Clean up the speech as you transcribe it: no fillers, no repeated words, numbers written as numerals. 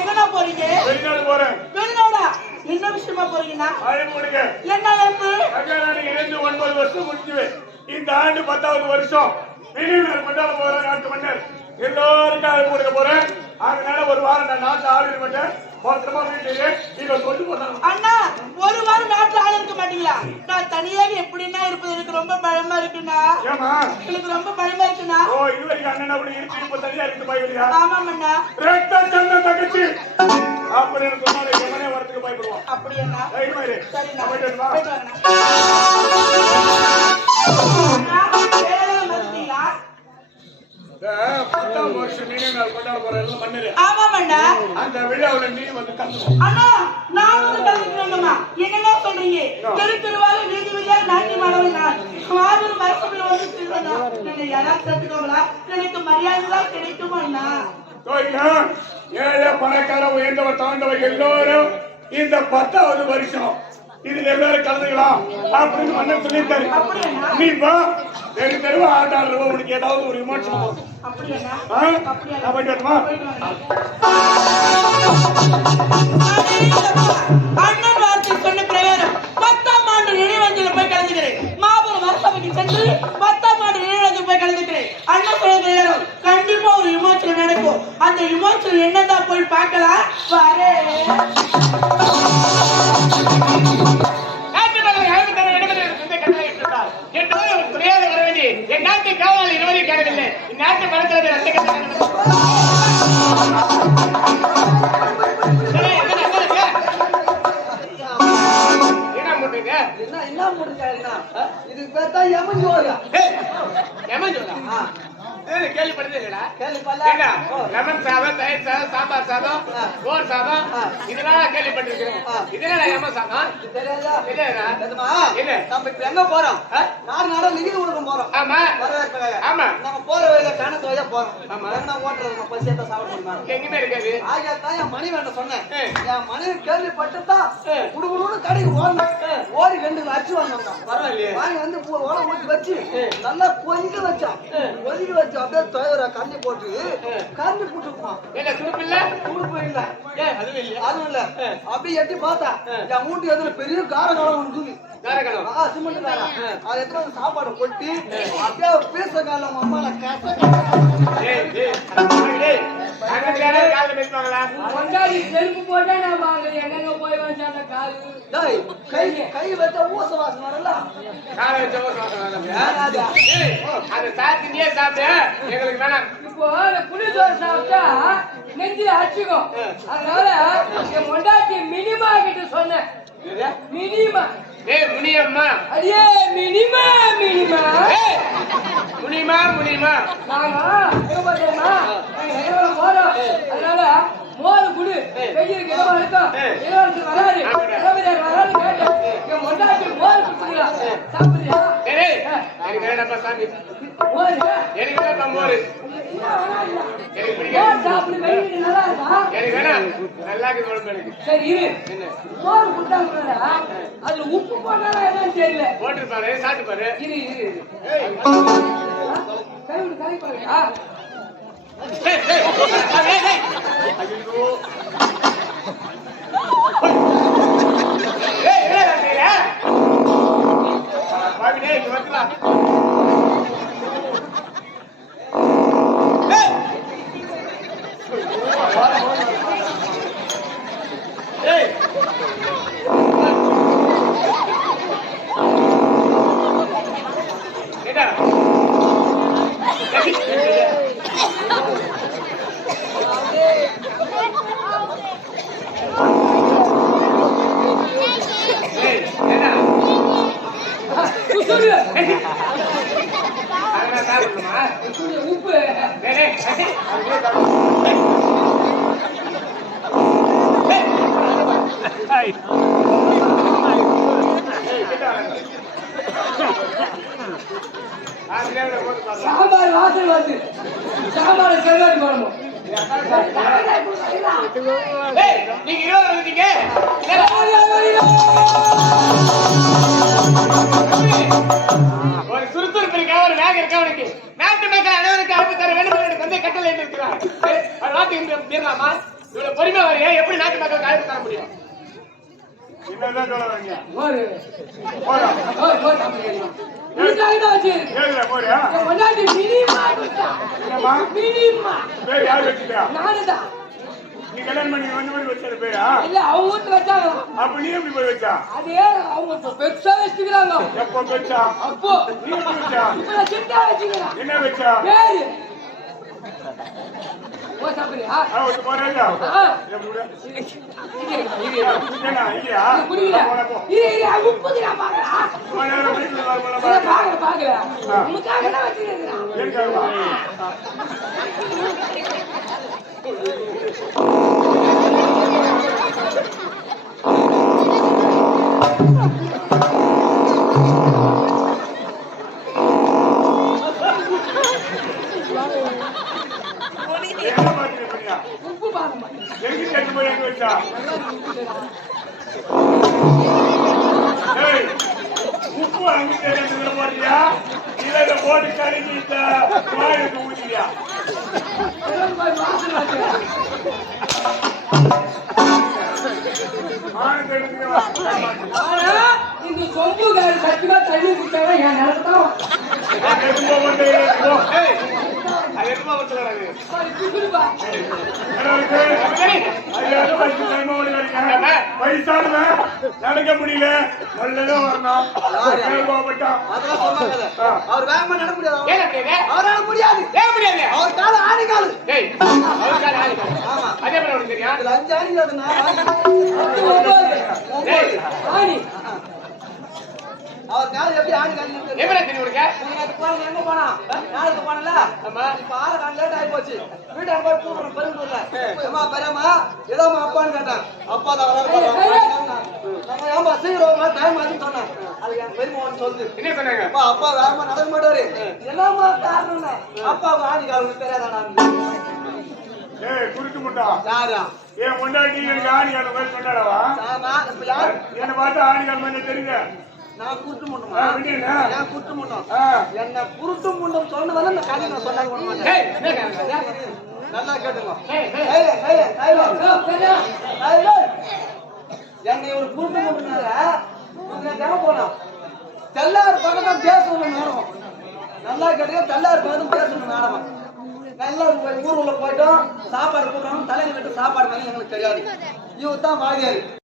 எங்கடா போறீங்க? வெளிநாடு போறேன். வெளிநாடா? என்ன விஷயமா போறீங்கன்னா? என்ன அழைப்பு? 9 வருஷம் முடிஞ்சு இந்த ஆண்டு 10வது வருஷம் வெளிநாடு மண்டால போற நாட்டு மன்னர் எல்லாருக்கும் அழைப்பு கொடுக்க போறேன். அதனால ஒரு வாரம் நான் நாட்டு ஆள் இருக்க மாட்டேன். மொத்தமா வீட்டுல இதை கொண்டு போனாங்க. அண்ணா ஒரு வாரம் நாட்டுல ஆள் இருக்க மாட்டீங்களா? நான் தனியாக எப்படின்னா இருப்பது எனக்கு ரொம்ப பயமா இருக்குண்ணா. ஏமா எனக்கு ரொம்ப பயமா இருக்குண்ணா. ஓ இதுவரைக்கும் அண்ணன் அப்படி இருக்கு இப்ப தனியா இருக்கு பயப்படுறியா? ஆமாம் அண்ணா. ரத்த சந்த தகச்சி அப்படின்னு சொன்னாலே எவனே வரத்துக்கு பயப்படுவான். அப்படியா? சரிண்ணா போயிட்டு வா. அந்த விழாவுல நீ வந்து அண்ணா நான் வந்து கலந்துக்கிறேங்கம்மா. என்னென்ன சொல்றீங்க? தெரு தெருவாக வீதி வீதியாக நாட்டி மாணவன் நான் மாபெரும் மரசபையில் வந்து திருவண்ணா என்னை யாராவது சேர்த்துக்கோங்களா? எனக்கு மரியாதை கிடைக்குமா அண்ணா? ஏழை பணக்கார உயர்ந்தவர் தாழ்ந்தவர் எல்லோரும் இந்த 10வது வருஷம் இதுல எல்லாரும் கலந்துக்கலாம் அப்படின்னு மன்னன் சொல்லியிருக்காரு. நீ வா தெரு தெருவா ஆண்டாடுறவோ உனக்கு ஏதாவது ஒரு விமோசனம் வரும். அண்ணன் வார்த்தை சொன்ன பிரகாரம் 10ஆம் ஆண்டு நினைவஞ்சல போய் கலந்துக்கிறேன். மாபெரும் மரசபைக்கு சென்று 10ஆம் ஆண்டு நினைவஞ்சல் போய் கலந்துக்கிறேன். அண்ணன் சொன்ன பிரகாரம் கண்டிப்பா ஒரு விமோசனம் நடக்கும். அந்த விமோசனம் என்னதான் போய் பார்க்கலாம். பாரு என் நாட்டு காவல் இருவரையும் கேட்கவில்லை. இந்நாட்டு படத்தில் என்ன முட்டுங்க? என்ன முட்டுங்க? இதுக்கு பேர் தான் யமஞ்சோரா. யமஞ்சோரா கேள்விப்பட்டது இல்லடா. கேள்விப்படல. லெமன் சாதம், தயிர் சாதம், சாம்பார் சாதம், கோர் சாதம் இதெல்லாம் கேள்விப்பட்டிருக்கிறேன். இதெல்லாம் யம சாதம் தெரியாதா? தெரியாதா? என்ன நம்ம இப்ப எங்க போறோம்? நாடா நிதி கொடுக்க போறோம். ஆமா ஆமா. நம்ம போற வழியில கணக்கு வழியா போறோம். என்ன ஓட்டுறது பசியத்தை சாப்பிட முடியுமா? எங்குமே இருக்காது. ஆகியா தான் என் மணி வேண்ட சொன்னேன். என் மனைவி கேள்விப்பட்டுதான் குடுகுடுன்னு கடைக்கு ஓடி 2 அச்சு வாங்க பரவாயில்லையே. வாங்கி வந்து ஓட ஊற்றி வச்சு நல்லா கொதிக்க வச்சான். கொதிக்க வச்சு அப்படியே தயிர கண்ணி போட்டு கண்ணி போட்டுருப்பான். என்ன துடுப்பு இல்ல? துடுப்பு இல்ல. அதுவும் இல்ல. அதுவும் இல்ல. அப்படியே எட்டி பார்த்தா என் மூட்டு எதுல பெரிய காரகாலம் இருக்குது. சிமெண்ட் கார அது எத்தனை சாப்பாடு கொட்டி அப்படியே பேச காலம் அம்மால கச செருப்பு போட்டா நான் வாங்க எங்க போய் வந்து அந்த காலு கை வச்சா ஊச வாசம் வரல. அந்த சாத்தியே சாப்பிட்டு எங்களுக்கு வேணாம். இப்போ புளிசோறு சாப்பிட்டா நெஞ்சில அடிச்சுக்கும். அதனால என் பொண்டாட்டி மினிமா கிட்ட சொன்னேன். மினிமா முனியம்மா அடியே மினிமா மினிமா முனிமா முனிமா நாங்க போறோம். அதனால மோரு குடு வெயிலுக்கு இடமா இருக்கும். இளவரசர் வராது இளவரசர் வராது கேட்டேன். என் பொண்டாட்டி மோர் குடிக்கலாம். சாப்பிடுறியா? எனக்கு வேணாப்பா சாமி. மோரு எனக்கு வேணாப்பா மோரு. எனக்கு பிடிக்காது. சாப்பிடு வெயிலுக்கு நல்லா இருக்கா? எனக்கு வேணாம். நல்லா இருக்கு உடம்பு எனக்கு. சரி இரு. மோர் குடிச்சாங்க அதுல உப்பு போட்டாலும் என்னன்னு தெரியல. போட்டுருப்பாரு சாப்பிட்டு பாரு. இரு இரு கை விடு கை பாருங்க. உப்பு சாம்பார் வாசல் வந்து சாம்பார் செல்வாடி போடணும். நீங்க 20 வந்தீங்க. ஒரு சுறுசுறுப்பு இருக்கா, ஒரு வேகம் இருக்கா உனக்கு? நாட்டு மக்கள் அனைவருக்கு அழைப்பு தர வேண்டும் என்று வந்து கட்டளை இருக்கிறார். வாக்கு தீரலாமா? இவ்வளவு பொறுமையா வரையா எப்படி நாட்டு மக்கள் காயத்து தர முடியும்? என்னதான் சொல்ல வரீங்க? மோரு போடா. மோரு நம்ம கேட்கலாம். இதுக்காக தான் வச்சு கேளுடா, போறியா? என் பொண்டாட்டி மினிமா என்னம்மா? மினிமா பேர் யார் வச்சுட்டா? நானுதான் நீ கல்யாணம் பண்ணி வந்த மாதிரி வச்சது பேரா? இல்ல அவங்க வீட்டு வச்சாங்க. அப்ப நீ எப்படி போய் வச்சா? அதே அவங்க இப்ப பெருசா வச்சுக்கிறாங்க. எப்ப வச்சா? அப்போ நீ எப்படி வச்சா? இப்ப நான் சிட்டா வச்சுக்கிறேன். என்ன வச்சா? பேரு ஓ சாப்பிடுறியா? ஒருத்த போறா? ஆ. எப்படி விட? இங்க என்ன ஐயா? குடிக்கல. போடா, போ. இது உப்புதியா பாக்கலாம். போன நேரம் வீட்டுல வரப்போல பாக்கல பாரு. பாக்கல. உனக்காக தான் வச்சுக்கிறேன். ஏற்காவா? என்ன பாத்துட்டு பண்ணியா? உப்பு பாக்க மாட்டேன். எங்க கட்டு போய் எங்க வச்சா? ஏய், உப்பு அங்க தெரிஞ்சதுல போட்டியா? இல்ல இத போட்டு கலக்கி இந்த வாயிலுக்கு ஊத்தியா? எல்லாம் போய் மாசம் ஆச்சு. ஆனா இந்த சொம்புகாரி சத்தியமா தண்ணி குடிச்சாங்க என் நிலத்தான் எதுவும் போக போ. ஏய், அது எதுமா வச்சுக்கிறாங்க? வயசானவன் நடக்க முடியல, நல்லதான் வரணும். கோபப்பட்டான். அதெல்லாம் சொன்னாங்கல்ல. அவர் வேகமா நடக்க முடியாது. ஏன் அப்படியே? அவரால முடியாது. ஏன் முடியாது? அவர் கால ஆணி காலு. ஏய், அவர் கால ஆளு கால. ஆமா. அதே மாதிரி உனக்கு தெரியும்? இதுல 5 ஆணி அதுனா ஏய், ஆணி அவர் கால எப்படி ஆணி காலு இருக்கு? எப்படி தெரியும் உனக்கு? நேத்து போன எங்க போனா? நாளைக்கு போனல. ஆமா. இப்ப 6 கால் லேட் ஆயி போச்சு. வீட்டாண்ட போய் கூப்பிடுறேன் பெருந்தூர்ல. அம்மா பெரியம்மா ஏதோமா அப்பான்னு கேட்டான். அப்பா தான் வராரு. நம்ம ஏமா சீக்கிரமா டைம் ஆச்சுன்னு சொன்னேன். அதுக்கு என் பெரியம்மா வந்து சொல்லுது. என்ன சொன்னாங்க? அப்பா வேகமா நடக்க மாட்டாரு. என்னம்மா காரணம்னா அப்பாவுக்கு ஆணி கால் தெரியாதாடா. ஏய், குறுக்கு முட்டா. யாரா? என் முன்னாடி எனக்கு ஆணிகால மாதிரி கொண்டாடவா? ஆமா. இப்ப யார்? என்னை பார்த்தா ஆணிகால் மாதிரி தெரியுங்க. நான் குருட்டு முண்டமா? விட்டீங்களா? நான் குருட்டு முண்டம். ஆ. என்ன குருட்டு முண்டம் சொன்னதால இந்த கதை நான் சொல்லாம விட மாட்டேன். ஏய், என்ன காரணம்? நல்லா கேட்டுங்க. ஏய், ஏய். என்னை ஒரு குருட்டு முண்டனால தினம் போனோம். தெல்லார் பக்கத்தான் பேசணும் நாடகம். நல்லா கேட்டுங்க. தெல்லார் பக்கத்தும் பேசணும் நாடகம். நல்லா ஊர் உள்ள போயிட்டோம். சாப்பாடு போடுறோம். தலையில கட்டு சாப்பாடு மாதிரி எங்களுக்கு தெரியாது. இவர் தான் வாதியாரு.